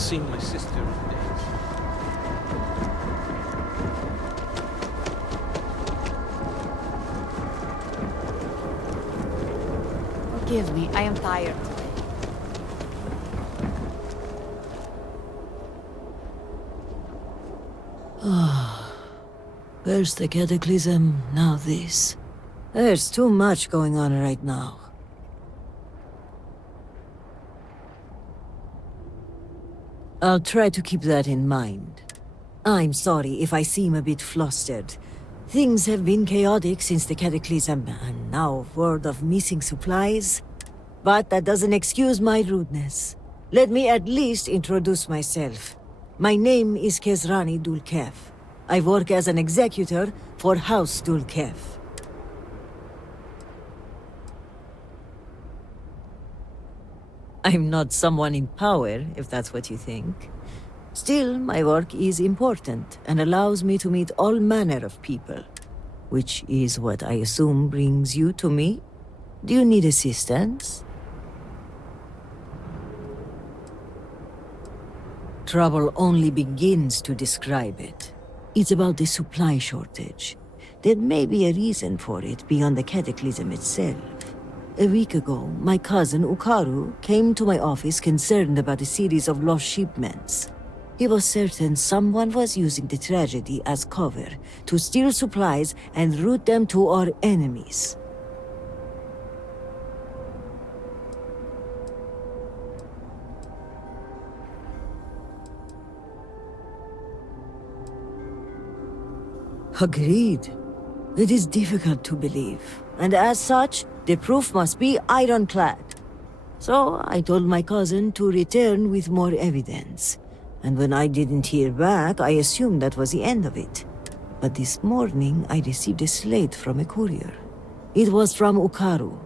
seen my sister in days. Forgive me, I am tired today. First the cataclysm, now this. There's too much going on right now. I'll try to keep that in mind. I'm sorry if I seem a bit flustered. Things have been chaotic since the cataclysm, and now word of missing supplies. But that doesn't excuse my rudeness. Let me at least introduce myself. My name is Kezrani Dulkev. I work as an executor for House Dulkev. I'm not someone in power, if that's what you think. Still, my work is important and allows me to meet all manner of people. Which is what I assume brings you to me? Do you need assistance? Trouble only begins to describe it. It's about the supply shortage. There may be a reason for it beyond the cataclysm itself. A week ago, my cousin Ukaru came to my office concerned about a series of lost shipments. He was certain someone was using the tragedy as cover to steal supplies and route them to our enemies. Agreed. It is difficult to believe, and as such, the proof must be ironclad. So I told my cousin to return with more evidence. And when I didn't hear back, I assumed that was the end of it. But this morning, I received a slate from a courier. It was from Ukaru.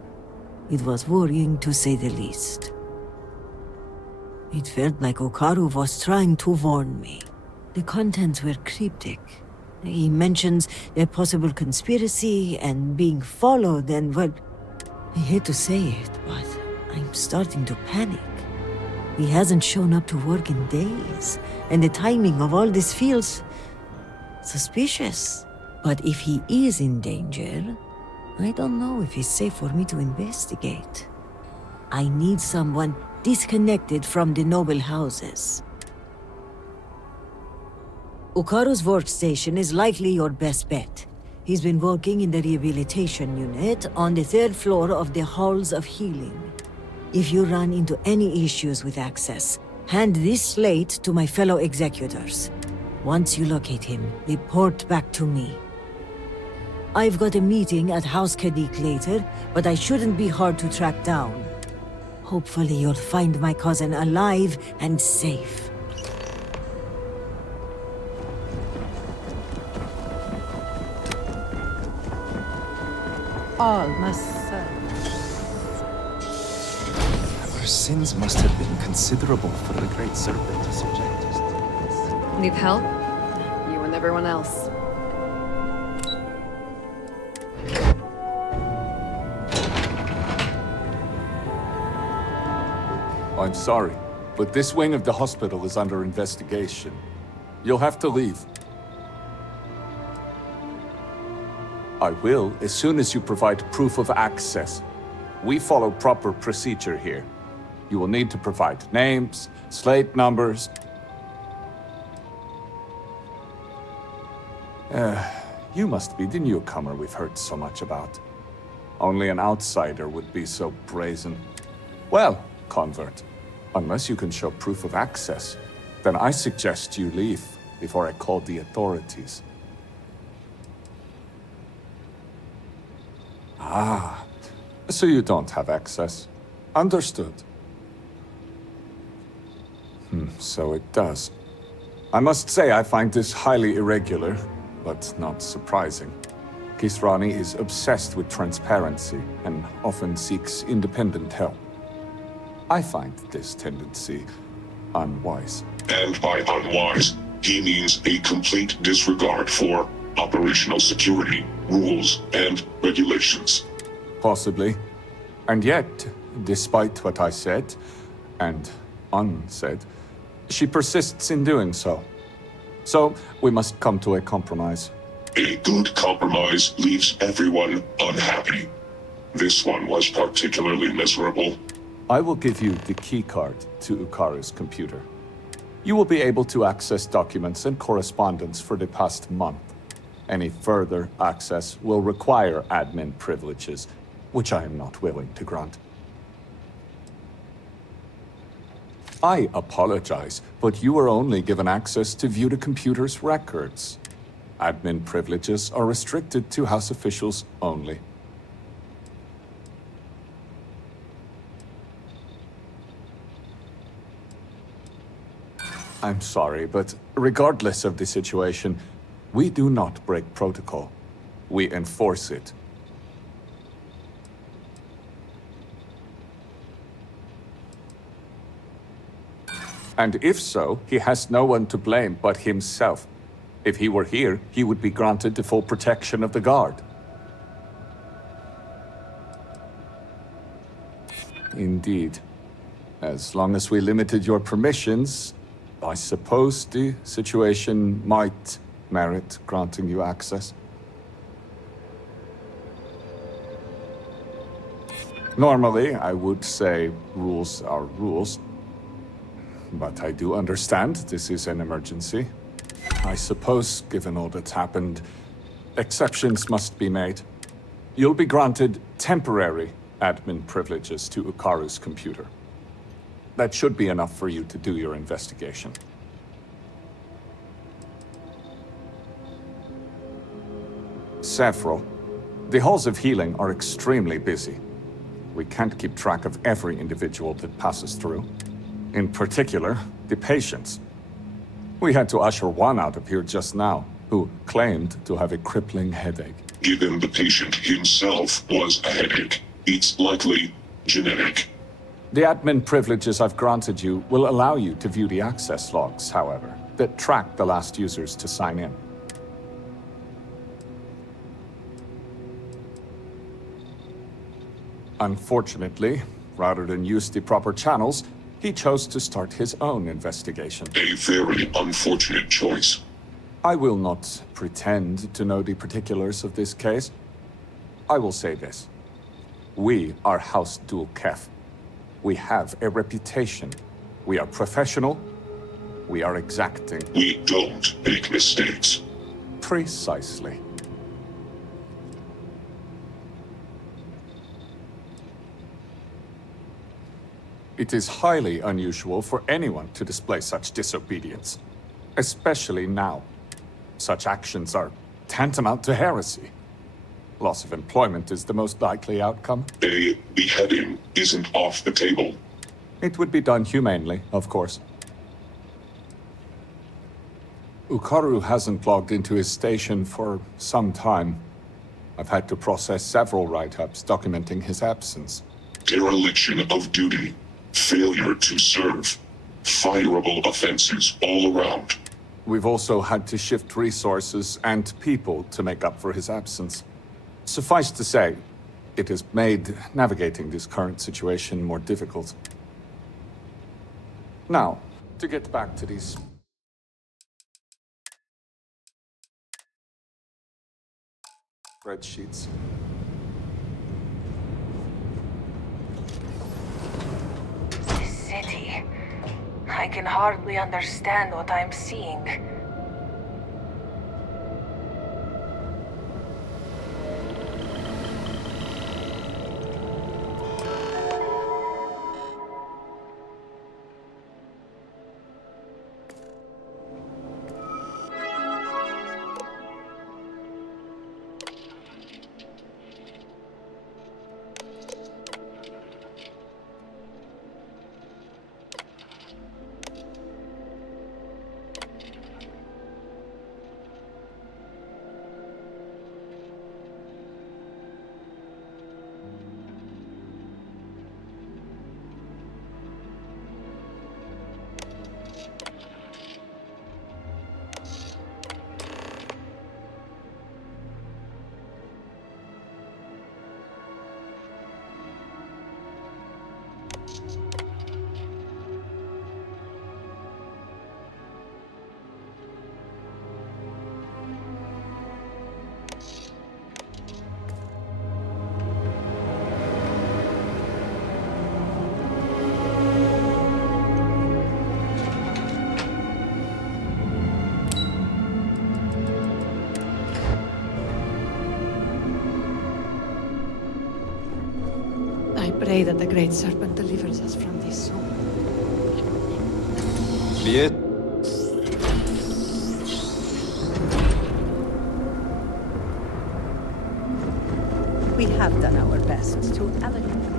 It was worrying to say the least. It felt like Ukaru was trying to warn me. The contents were cryptic. He mentions a possible conspiracy and being followed and, well, I hate to say it, but I'm starting to panic. He hasn't shown up to work in days, and the timing of all this feels suspicious. But if he is in danger, I don't know if it's safe for me to investigate. I need someone disconnected from the noble houses. Ukaru's workstation is likely your best bet. He's been working in the rehabilitation unit on the 3rd floor of the Halls of Healing. If you run into any issues with access, hand this slate to my fellow executors. Once you locate him, report back to me. I've got a meeting at House Kadik later, but I shouldn't be hard to track down. Hopefully you'll find my cousin alive and safe. All must serve. Our sins must have been considerable for the Great Serpent to subject us to this. Need help? You and everyone else. I'm sorry, but this wing of the hospital is under investigation. You'll have to leave. I will, as soon as you provide proof of access. We follow proper procedure here. You will need to provide names, slate numbers. You must be the newcomer we've heard so much about. Only an outsider would be so brazen. Well, convert, unless you can show proof of access, then I suggest you leave before I call the authorities. Ah, so you don't have access. Understood. So it does. I must say I find this highly irregular, but not surprising. Kisrani is obsessed with transparency and often seeks independent help. I find this tendency unwise. And by unwise, he means a complete disregard for operational security, rules, and regulations. Possibly. And yet, despite what I said, and unsaid, She persists in doing so. So, we must come to a compromise. A good compromise leaves everyone unhappy. This one was particularly miserable. I will give you the keycard to Ukaru's computer. You will be able to access documents and correspondence for the past month. Any further access will require admin privileges, which I am not willing to grant. I apologize, but you are only given access to view the computer's records. Admin privileges are restricted to House officials only. I'm sorry, but regardless of the situation, we do not break protocol. We enforce it. And if so, he has no one to blame but himself. If he were here, he would be granted the full protection of the guard. Indeed. As long as we limited your permissions, I suppose the situation might merit granting you access. Normally, I would say rules are rules. But I do understand this is an emergency. I suppose, given all that's happened, exceptions must be made. You'll be granted temporary admin privileges to Ukaru's computer. That should be enough for you to do your investigation. Several. The halls of healing are extremely busy. We can't keep track of every individual that passes through. In particular, the patients. We had to usher one out of here just now, who claimed to have a crippling headache. Given the patient himself was a headache, it's likely genetic. The admin privileges I've granted you will allow you to view the access logs, however, that track the last users to sign in. Unfortunately, rather than use the proper channels, he chose to start his own investigation. A very unfortunate choice. I will not pretend to know the particulars of this case. I will say this. We are House Dul-Kef. We have a reputation. We are professional. We are exacting. We don't make mistakes. Precisely. It is highly unusual for anyone to display such disobedience, especially now. Such actions are tantamount to heresy. Loss of employment is the most likely outcome. A beheading isn't off the table. It would be done humanely, of course. Ukaru hasn't logged into his station for some time. I've had to process several write-ups documenting his absence. Dereliction of duty. Failure to serve. Fireable offenses all around. We've also had to shift resources and people to make up for his absence. Suffice to say, it has made navigating this current situation more difficult. Now, to get back to these spreadsheets. City. I can hardly understand what I'm seeing. Pray that the Great Serpent delivers us from this soon. Be it. We have done our best to elegantly.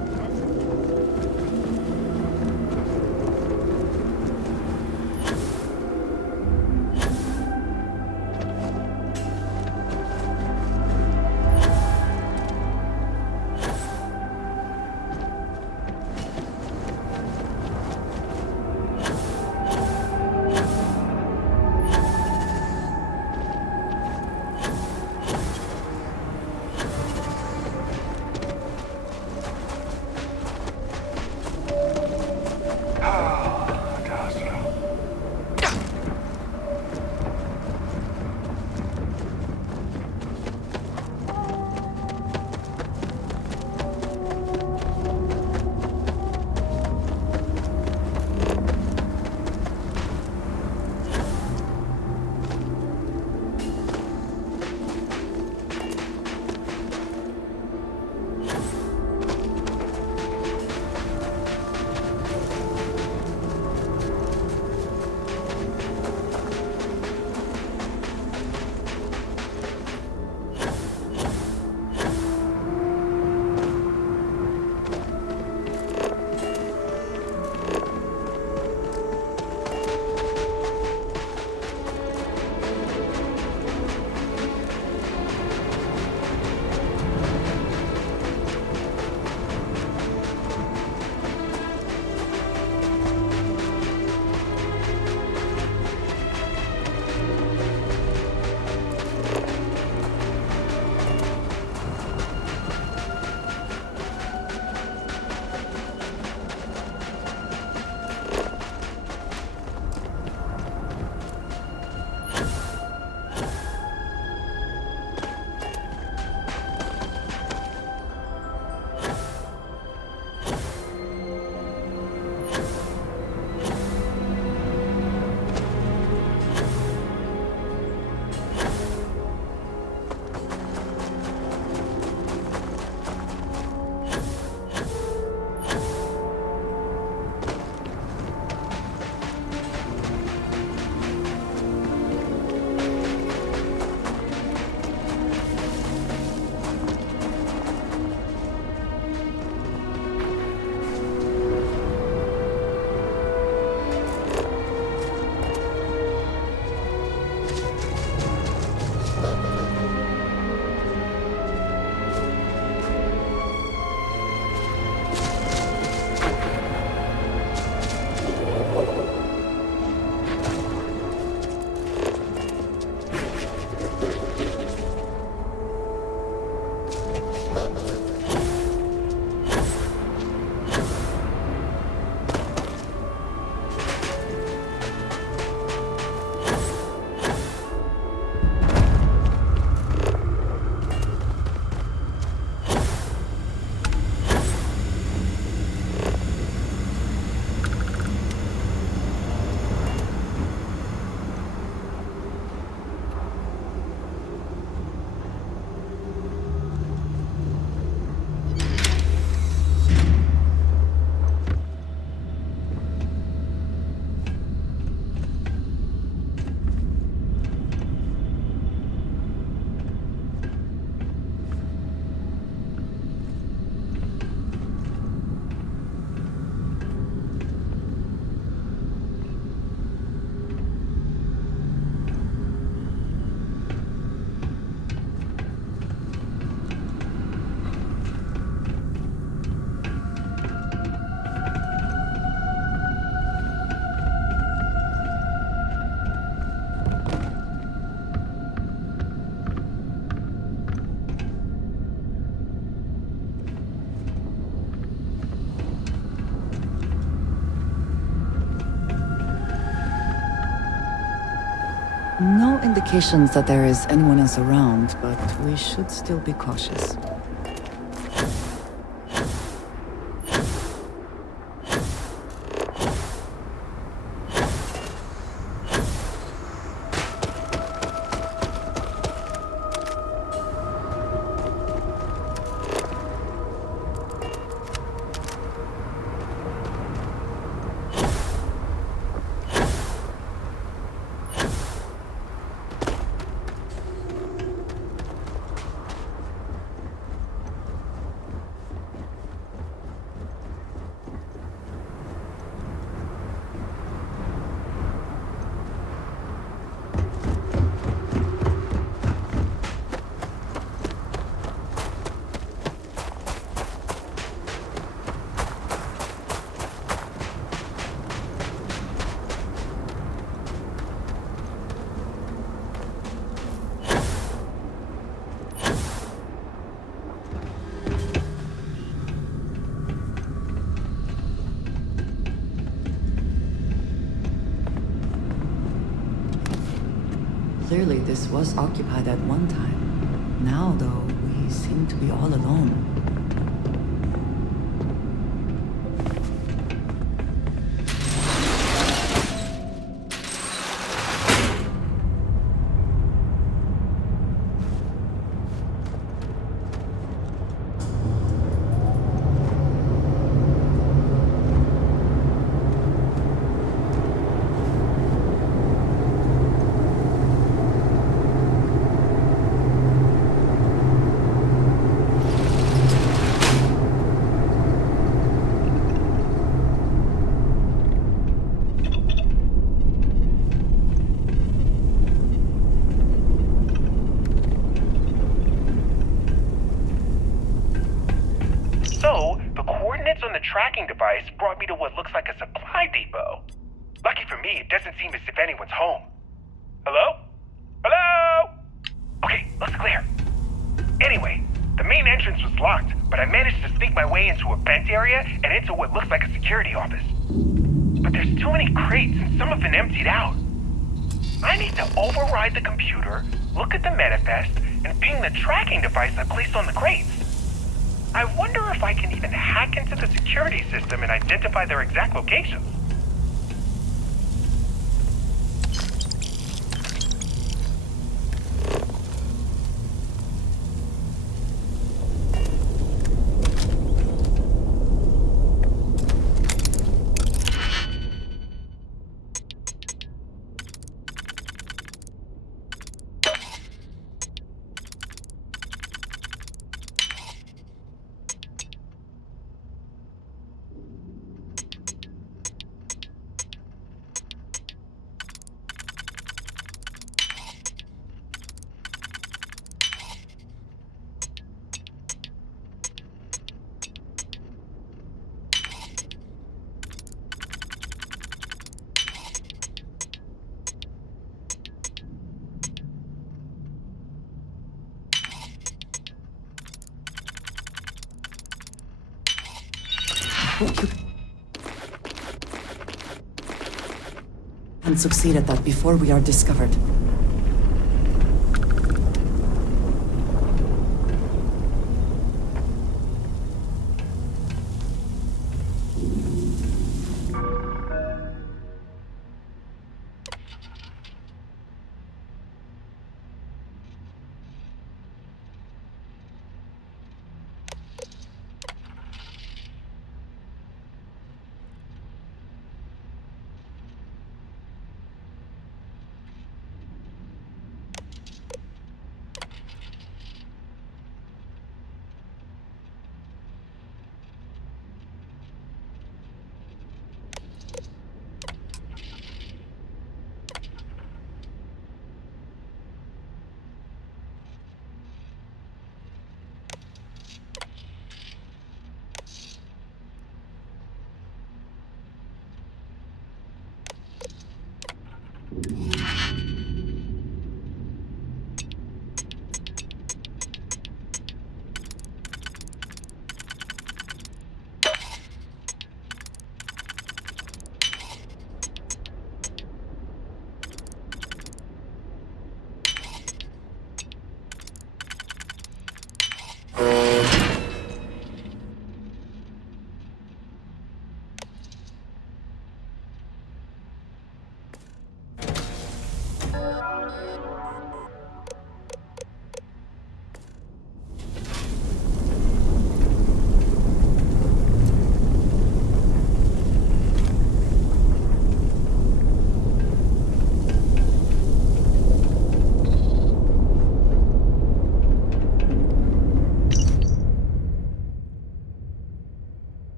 No indications that there is anyone else around, but we should still be cautious. Clearly, this was occupied at one time. Now, though, we seem to be all alone. So, the coordinates on the tracking device brought me to what looks like a supply depot. Lucky for me, it doesn't seem as if anyone's home. Hello? Hello? Okay, looks clear. Anyway, the main entrance was locked, but I managed to sneak my way into a vent area and into what looks like a security office. But there's too many crates and some have been emptied out. I need to override the computer, look at the manifest, and ping the tracking device I placed on the crates. I wonder if I can even hack into the security system and identify their exact locations. And succeed at that before we are discovered.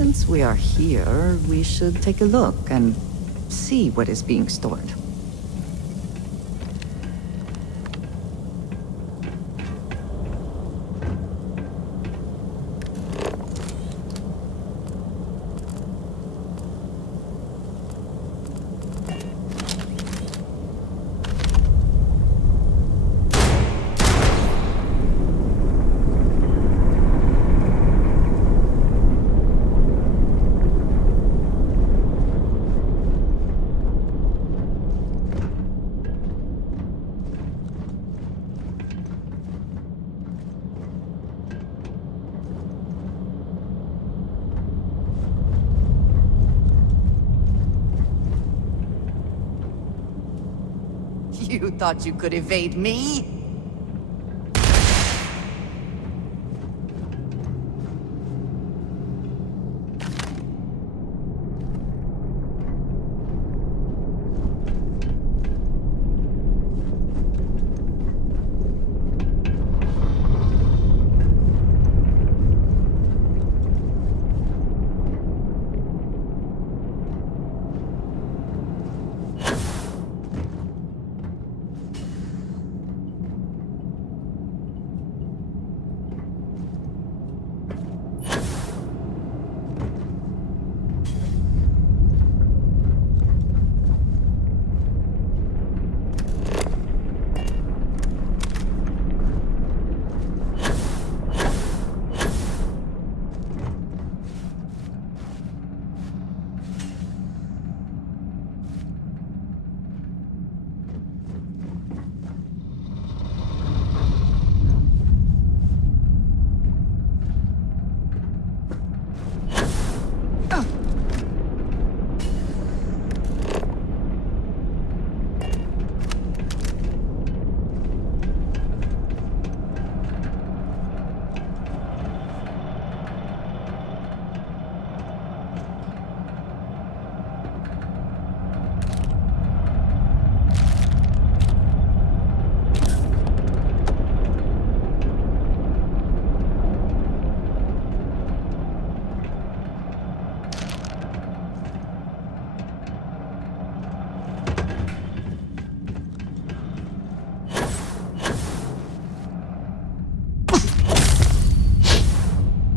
Since we are here, we should take a look and see what is being stored. You thought you could evade me?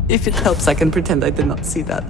If it helps, I can pretend I did not see that.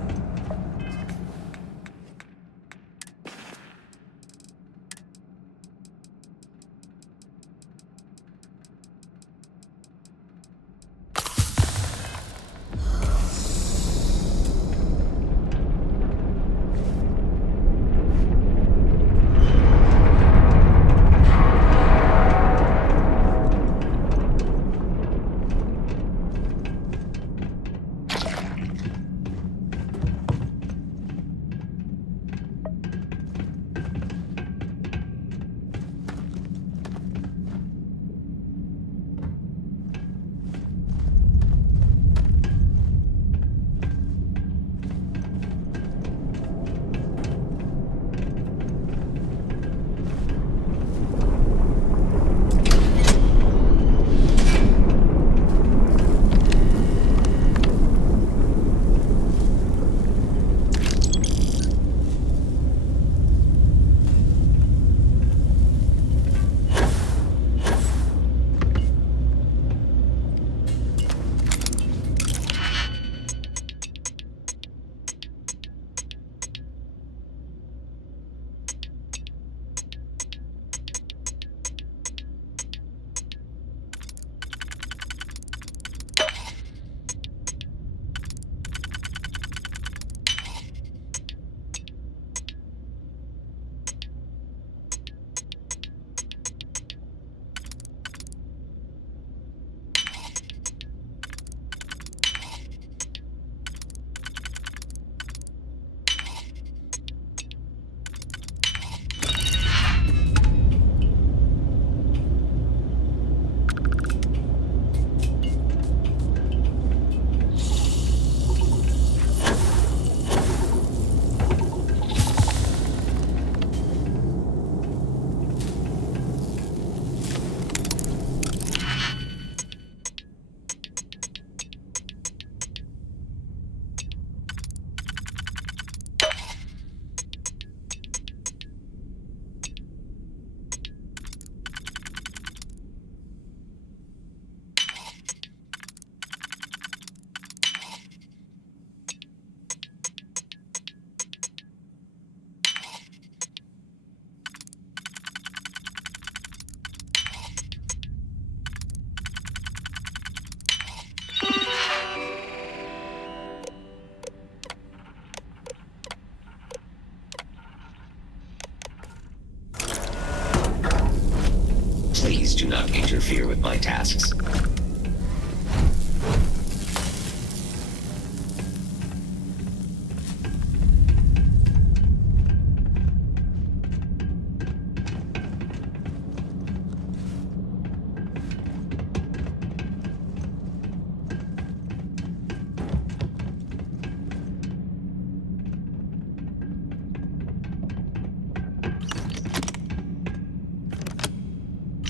interfere with my tasks.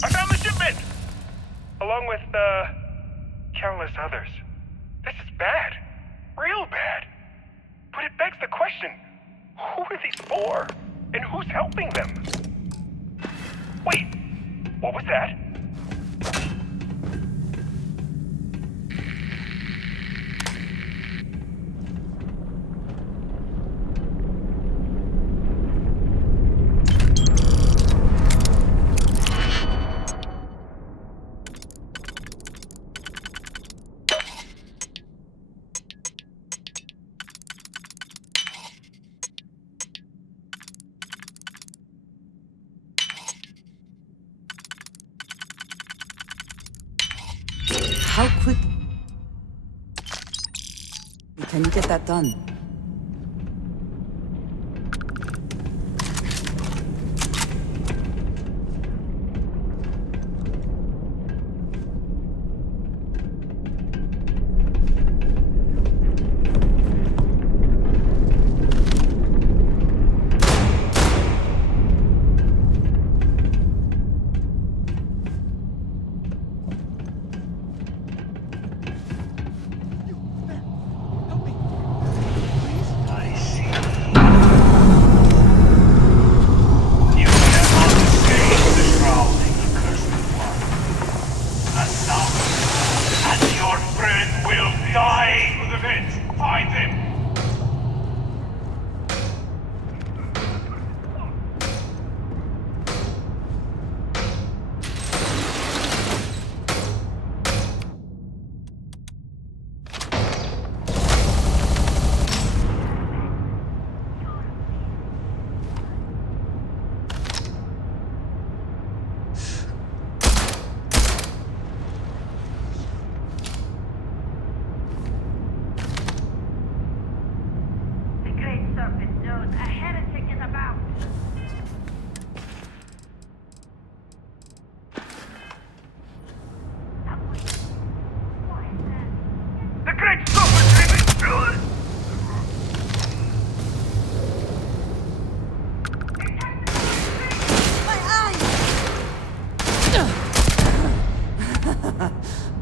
I found the shipment! Along with, countless others. This is bad. Real bad. But it begs the question, who are these for? And who's helping them? Wait, what was that? How quick... Can you get that done?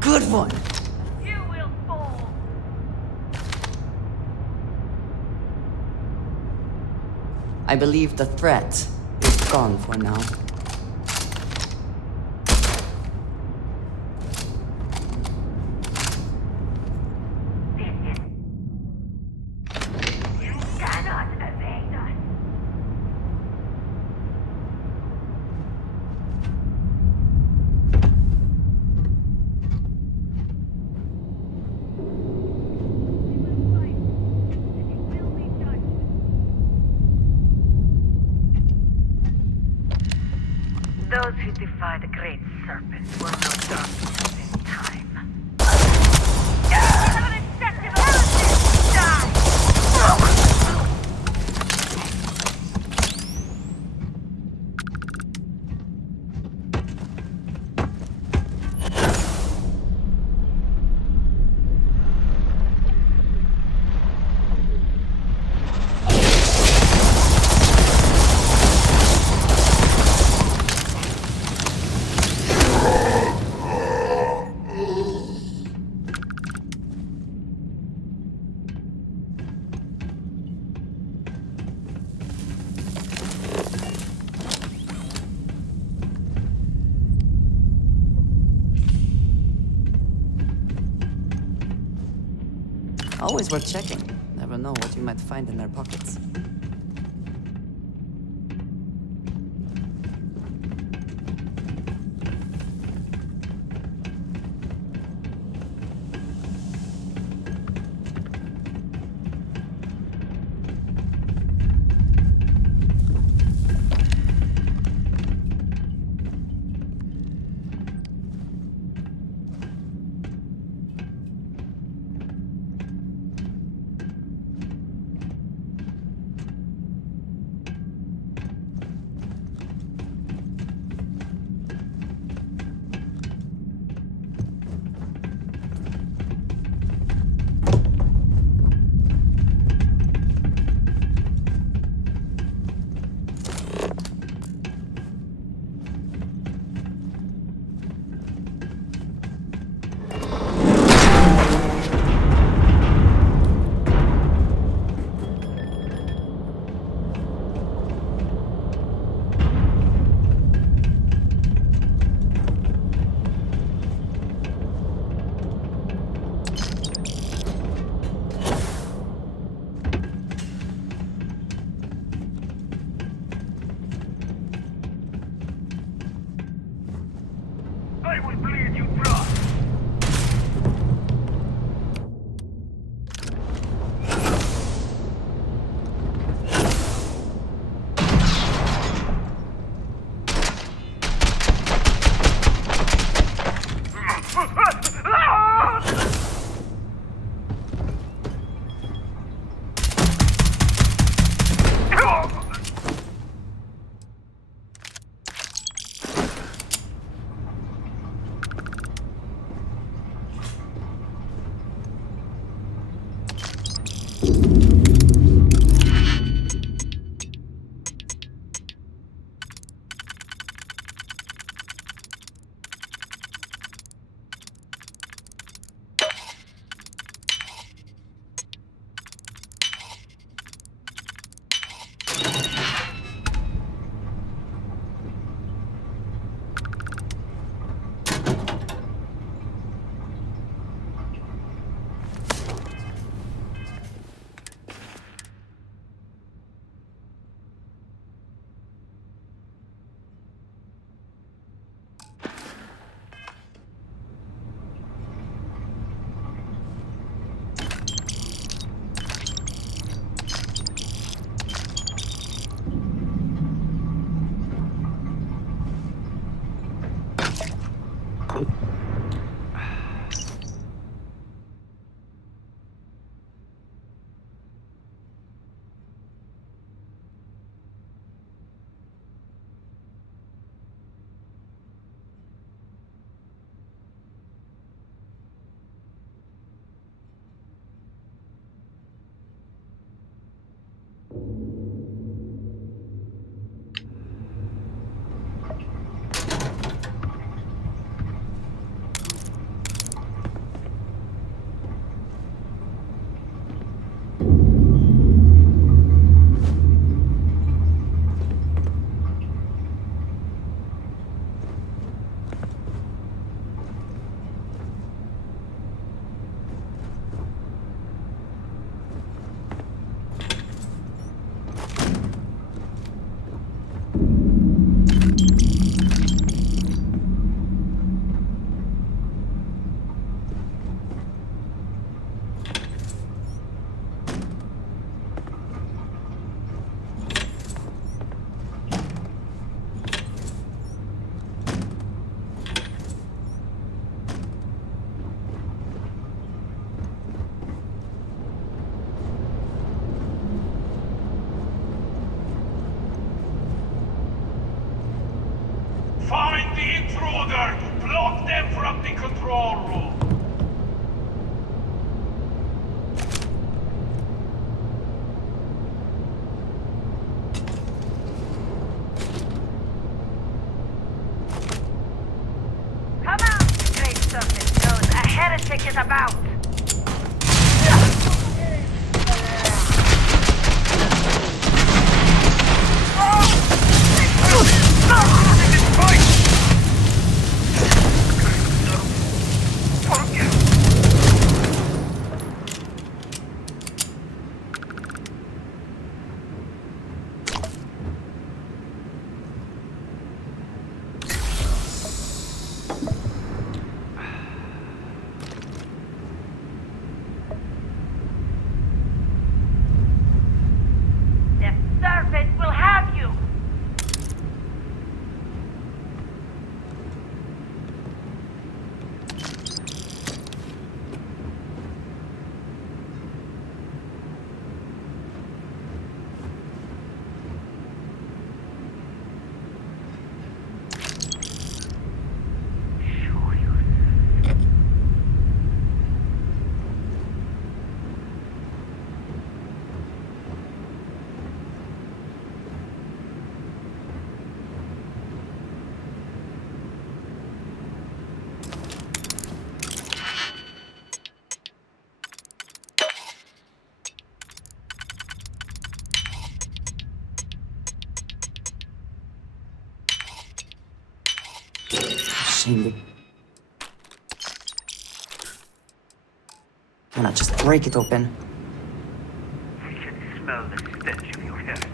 Good one! You will fall. I believe the threat is gone for now. You cannot evade us. Those who defy the Great Serpent will know darkness in time. You have an incentive to die! Always worth checking. Never know what you might find in their pockets. you brought. Find the intruder! Block them from the control room! Come out, the Great Serpent knows a heretic is about. The serpent will have you. Shame. Why not just break it open? I can smell the stench of your heresy.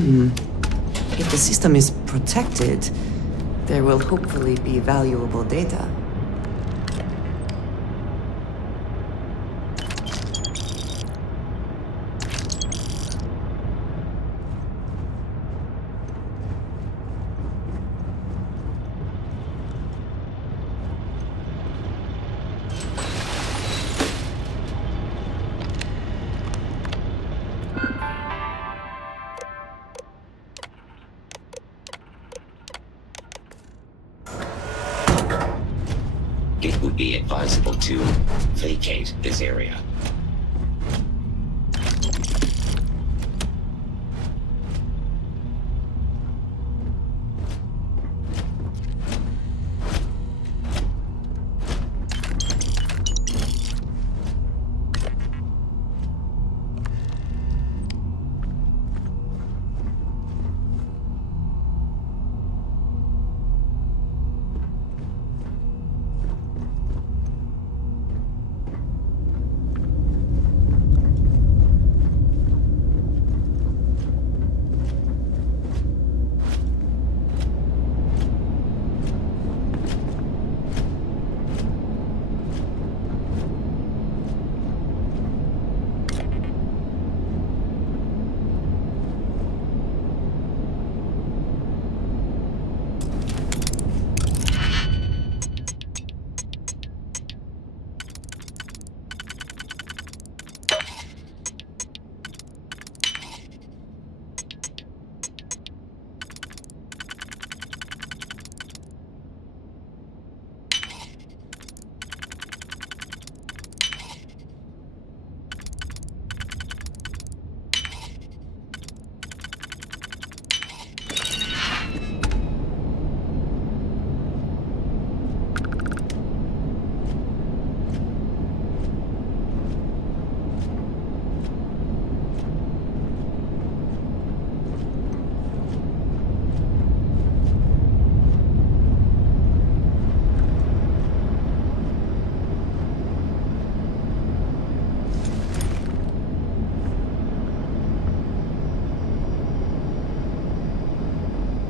If the system is protected, there will hopefully be valuable data. It would be advisable to vacate this area.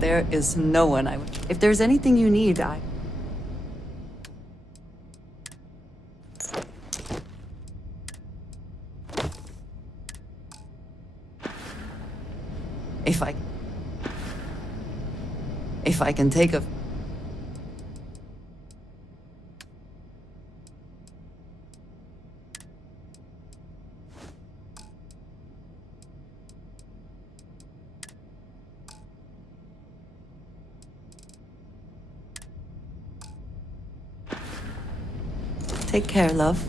There is no one I would... If there's anything you need, I... If I can take a... Take care, love.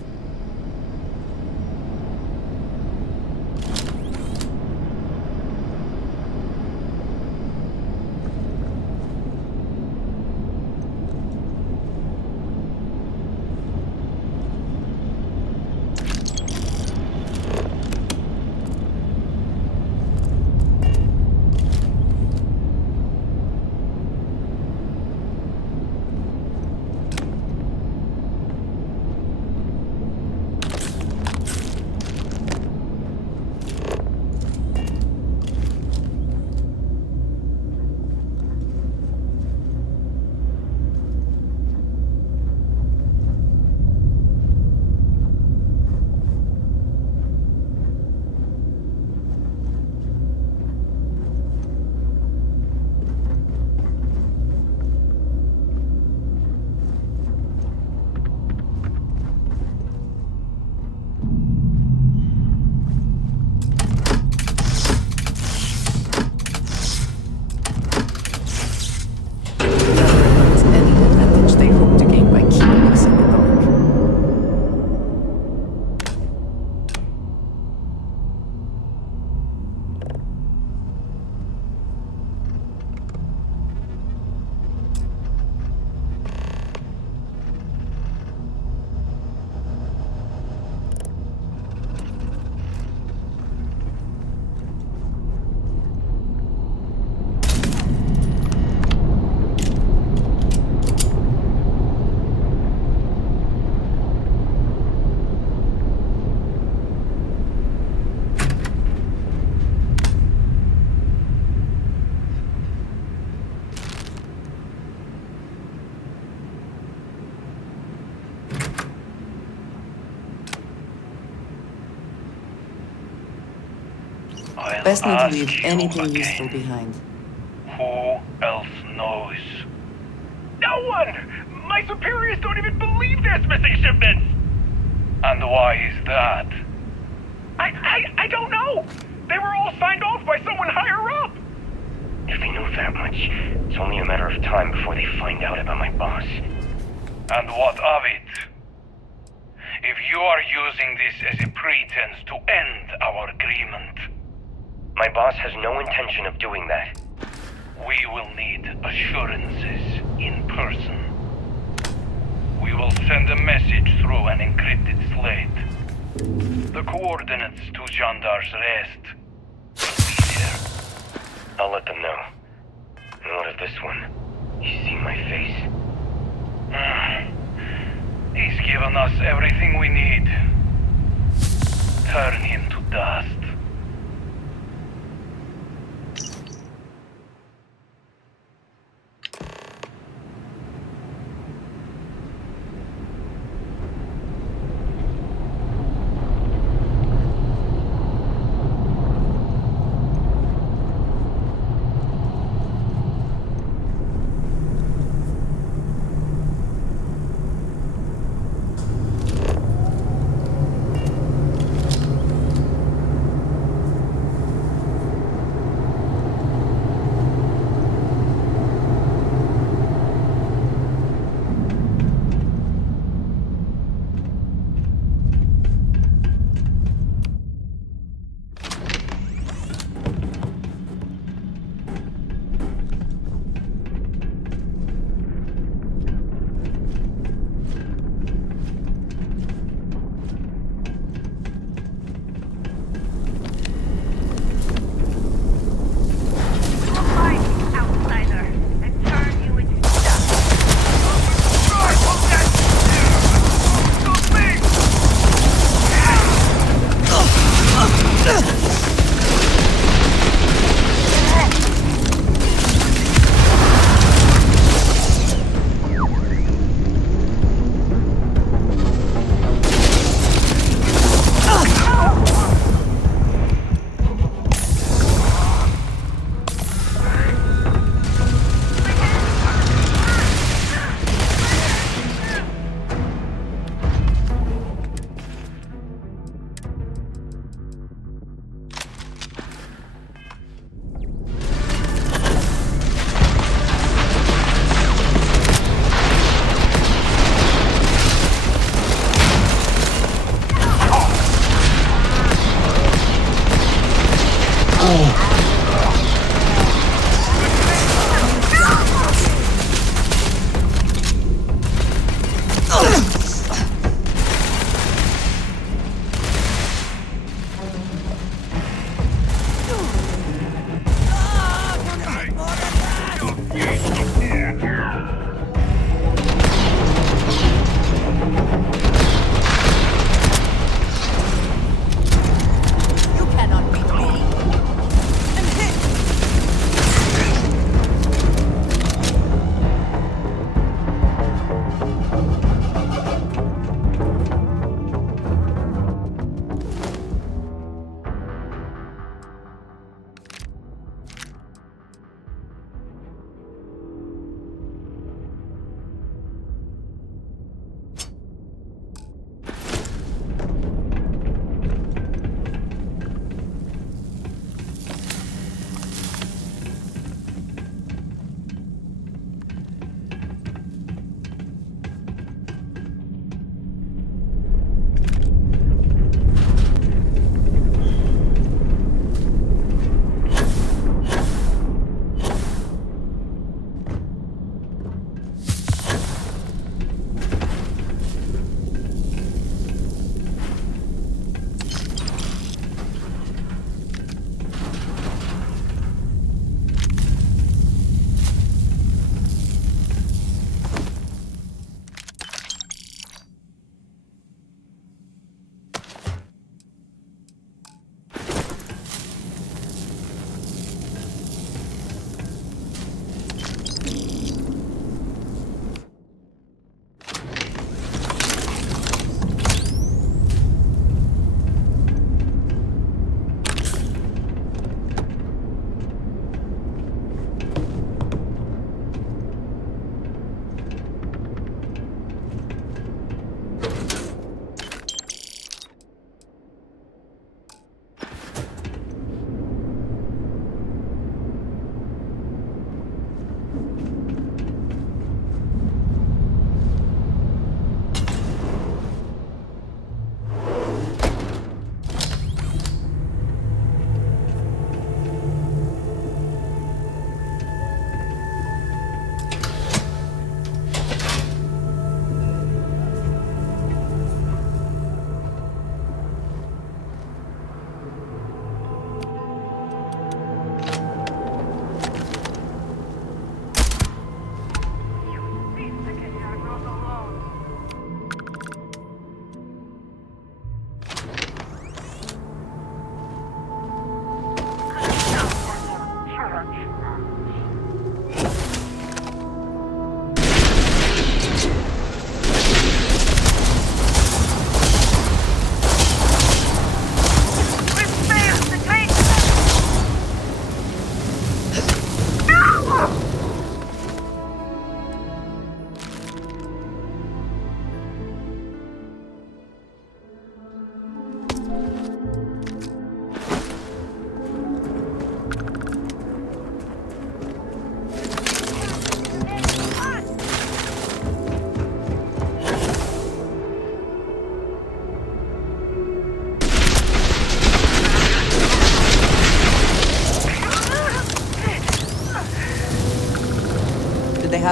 I'll Best not to ask leave you anything again. useful behind. Who else knows? No one! My superiors don't even believe there's missing shipments! And why is that? I don't know! They were all signed off by someone higher up! If they know that much, it's only a matter of time before they find out about my boss. And what of it? If you are using this as a pretense to end our agreement, My boss has no intention of doing that. we will need assurances in person. We will send a message through an encrypted slate. The coordinates to Jandar's rest will be there. I'll let them know. And what of this one? You see my face? He's given us everything we need. Turn him to dust.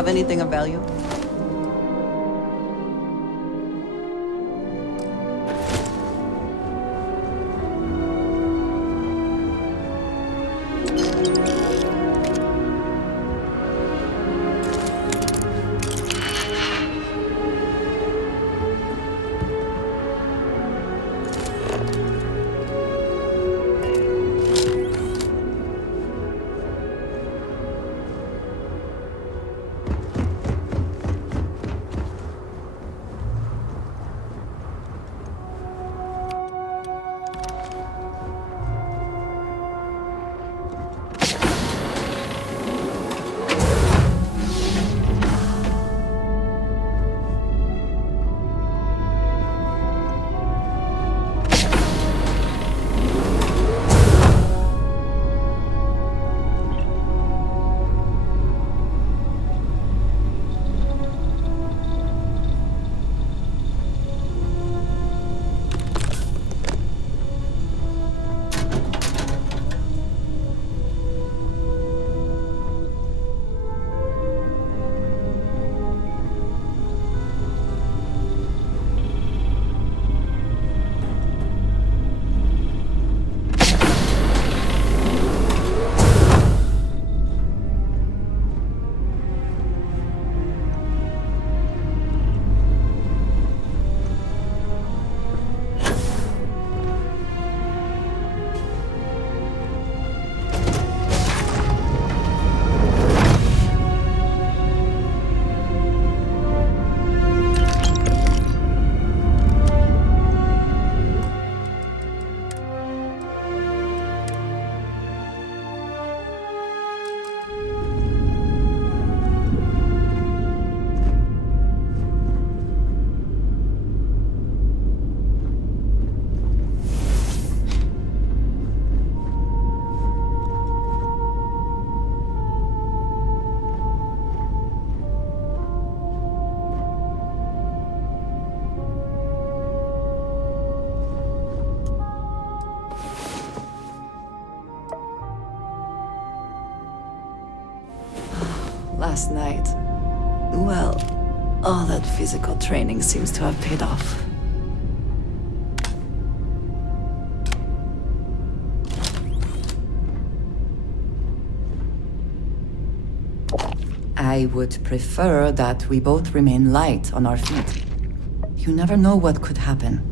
have anything of value? Last night, well, all that physical training seems to have paid off. I would prefer that we both remain light on our feet. You never know what could happen.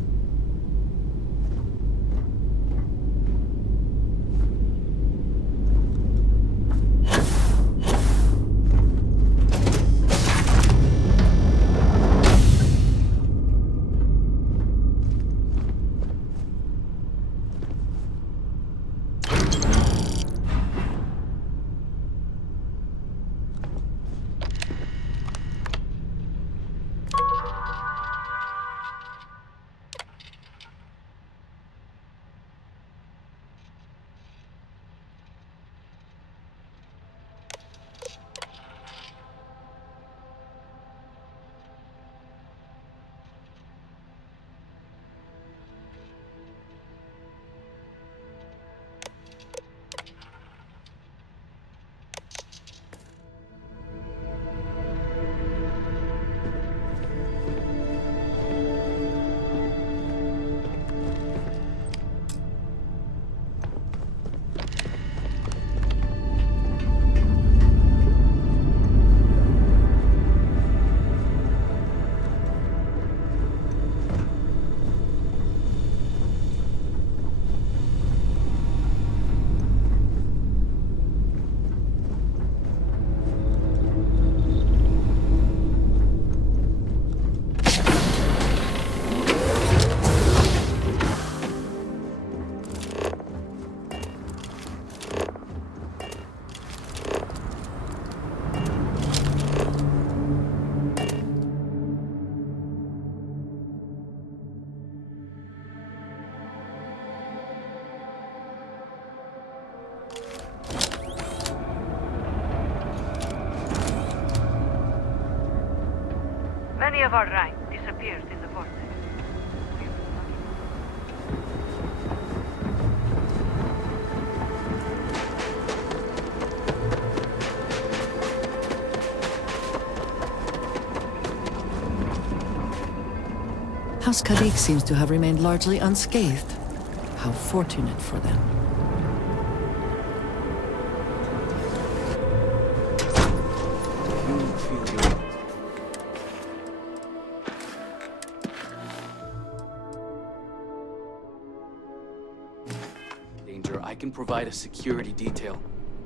Many of our rank disappeared in the vortex. House Kalik seems to have remained largely unscathed. How fortunate for them. You feel your... Danger, I can provide a security detail.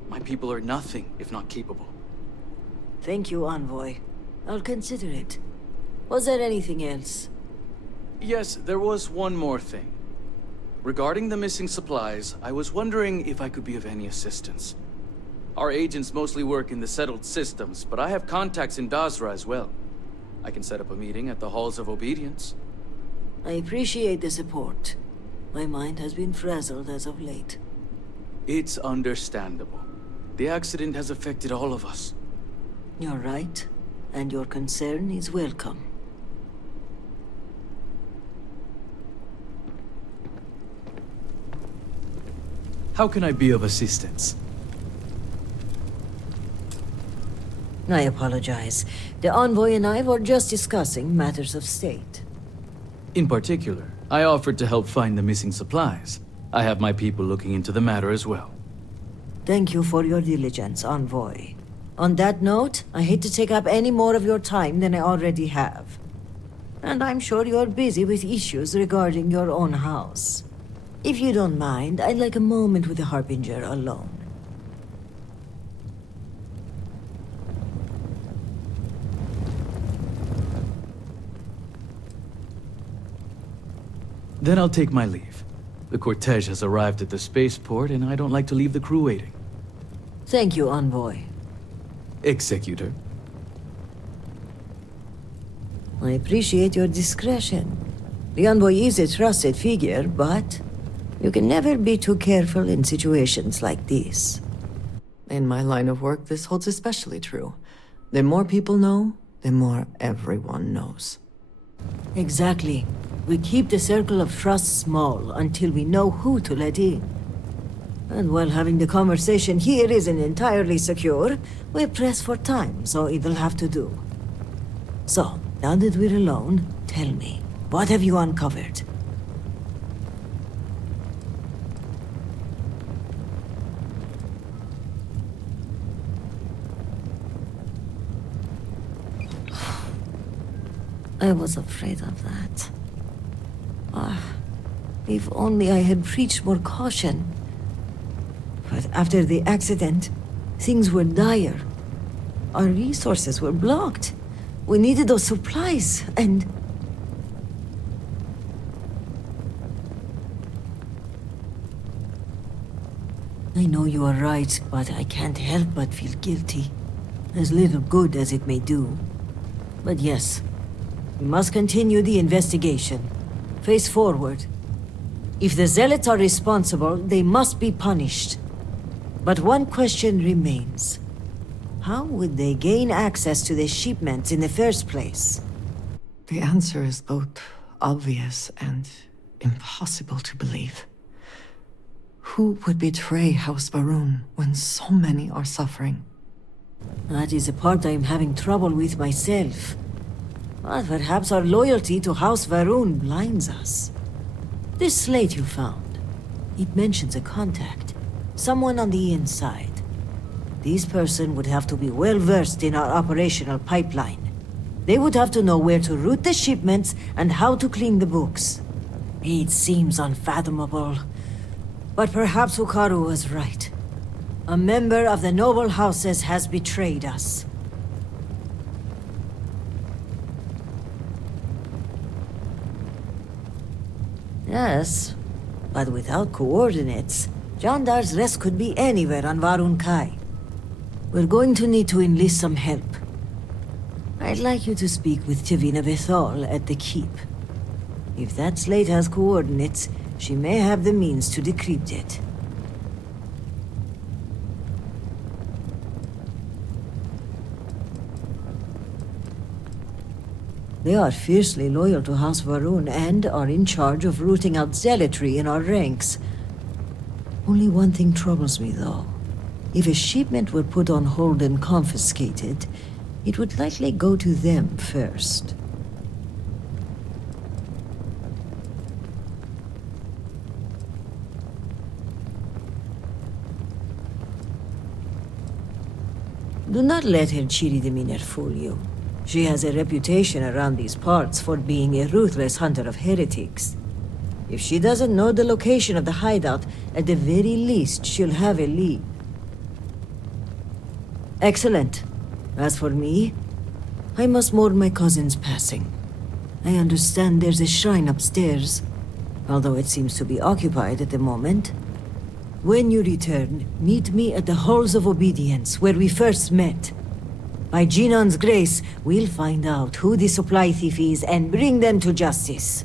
My people are nothing if not capable. Thank you, Envoy. I'll consider it. Was there anything else? Yes, there was one more thing. Regarding the missing supplies, I was wondering if I could be of any assistance. Our agents mostly work in the settled systems, but I have contacts in Basra as well. I can set up a meeting at the Halls of Obedience. I appreciate the support. My mind has been frazzled as of late. It's understandable. The accident has affected all of us. You're right, and your concern is welcome. How can I be of assistance? I apologize. The Envoy and I were just discussing matters of state. In particular, I offered to help find the missing supplies. I have my people looking into the matter as well. Thank you for your diligence, Envoy. On that note, I hate to take up any more of your time than I already have. And I'm sure you're busy with issues regarding your own house. If you don't mind, I'd like a moment with the Harbinger alone. Then I'll take my leave. The cortege has arrived at the spaceport, and I don't like to leave the crew waiting. Thank you, Envoy. Executor. I appreciate your discretion. The Envoy is a trusted figure, but you can never be too careful in situations like this. In my line of work, this holds especially true. The more people know, the more everyone knows. Exactly. We keep the circle of trust small until we know who to let in. And while having the conversation here isn't entirely secure, we're pressed for time, so it'll have to do. So, now that we're alone, tell me, what have you uncovered? I was afraid of that. If only I had preached more caution. But after the accident, things were dire. Our resources were blocked. We needed those supplies, and... I know you are right, but I can't help but feel guilty. As little good as it may do. But yes, we must continue the investigation. Face forward. If the Zealots are responsible, they must be punished. But one question remains. How would they gain access to the shipments in the first place? The answer is both obvious and impossible to believe. Who would betray House Varun when so many are suffering? That is a part I am having trouble with myself. But perhaps our loyalty to House Varun blinds us. This slate you found, it mentions a contact. Someone on the inside. This person would have to be well versed in our operational pipeline. They would have to know where to route the shipments and how to clean the books. It seems unfathomable. But perhaps Hukaru was right. A member of the noble houses has betrayed us. Yes, but without coordinates, Jandar's rest could be anywhere on Varun Kai. We're going to need to enlist some help. I'd like you to speak with Tivina Bethal at the Keep. If that slate has coordinates, she may have the means to decrypt it. They are fiercely loyal to House Varun and are in charge of rooting out zealotry in our ranks. Only one thing troubles me, though. If a shipment were put on hold and confiscated, it would likely go to them first. Do not let her cheery demeanor fool you. She has a reputation around these parts for being a ruthless hunter of heretics. If she doesn't know the location of the hideout, at the very least, she'll have a lead. Excellent. As for me, I must mourn my cousin's passing. I understand there's a shrine upstairs, although it seems to be occupied at the moment. When you return, meet me at the Halls of Obedience, where we first met. By Genon's grace, we'll find out who the supply thief is and bring them to justice.